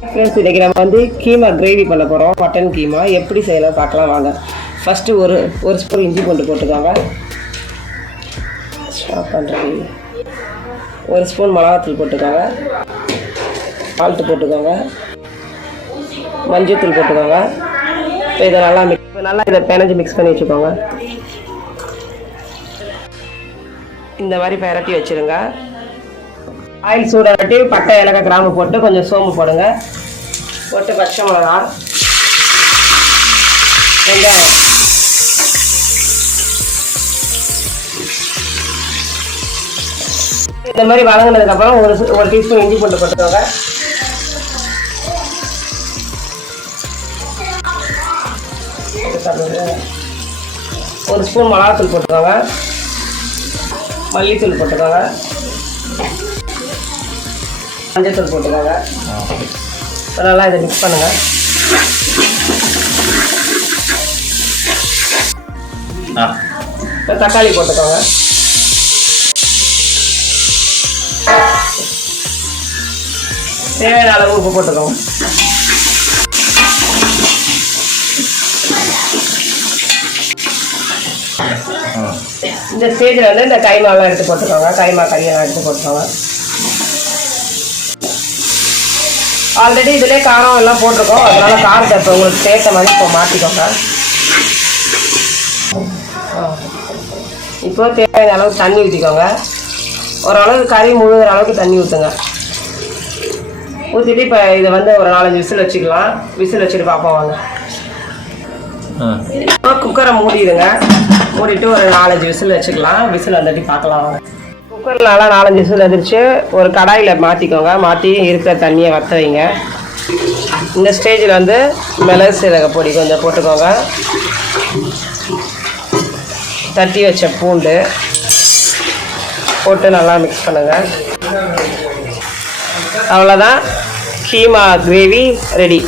Friends இன்றைக்கி நம்ம வந்து கீமா கிரேவி பண்ண போகிறோம் மட்டன் கீமா. எப்படி செய்யலாம் பார்க்கலாம் வாங்க. ஃபஸ்ட்டு ஒரு ஒரு ஸ்பூன் இஞ்சி பூண்டு போட்டுக்கோங்க. ஸ்டாப் பண்ணுறது ஒரு ஸ்பூன் மிளகாத்தூள் போட்டுக்கோங்க. சால்ட்டு போட்டுக்கோங்க. மஞ்சத்தூள் போட்டுக்கோங்க. இப்போ இதை நல்லா மிக்ஸ் நல்லா இதை பிணைஞ்சு மிக்ஸ் பண்ணி வச்சுக்கோங்க. இந்த மாதிரி பெரட்டி வச்சுருங்க. ஆயில் சூடாட்டி பட்டை ஏலக்காய் கிராம்பு போட்டு கொஞ்சம் சோம்பு போடுங்க. போட்டு பச்சை மிளகா வெங்காயம். இந்த மாதிரி வதங்கினதுக்கப்புறம் ஒரு ஒரு டீஸ்பூன் இஞ்சி பூண்டு போட்டுக்கோங்க. ஒரு ஸ்பூன் மிளகாத்தூள் போட்டுக்கோங்க. மல்லித்தூள் போட்டுக்கோங்க. மஞ்சத்தூள் போட்டுக்கோங்க. இப்ப நல்லா இதை மிக்ஸ் பண்ணுங்க. ஆ. இப்ப தக்காளி போட்டுக்கோங்க. தேவையான அளவு உப்பு போட்டுக்கோங்க. இந்த ஸ்டேஜில் வந்து இந்த கைமாலாம் எடுத்து போட்டுக்கோங்க. கைமா கறியெல்லாம் எடுத்து போட்டுக்கோங்க. ஆல்ரெடி இதிலே காரம் எல்லாம் போட்டிருக்கோம். அதனால காரத்தை இப்போ உங்களுக்கு சேர்த்த மாதிரி இப்போ மாற்றிக்கோங்க. இப்போ தேவையான அளவுக்கு தண்ணி ஊற்றிக்கோங்க ஓரளவுக்கு கறி முழுகிற அளவுக்கு தண்ணி ஊற்றுங்க ஊற்றிட்டு இப்போ இதை வந்து ஒரு நாலஞ்சு விசில் வச்சுக்கலாம். விசில் வச்சுட்டு பார்ப்போம் வாங்க. குக்கரை மூடிடுங்க. மூடிட்டு ஒரு நாலஞ்சு விசில் வச்சுக்கலாம். விசில் வந்துட்டு பார்க்கலாம் வாங்க. குக்கரில் நல்லா நாலஞ்சு விசில் வந்துருச்சு. ஒரு கடாயில் மாற்றிக்கோங்க மாற்றி இருக்கிற தண்ணியை வற்ற வைங்க. இந்த ஸ்டேஜில் வந்து மிளகு சீரக பொடி கொஞ்சம் போட்டுக்கோங்க. தட்டி வச்ச பூண்டு போட்டு நல்லா மிக்ஸ் பண்ணுங்கள் அவ்வளோதான் கீமா கிரேவி ரெடி.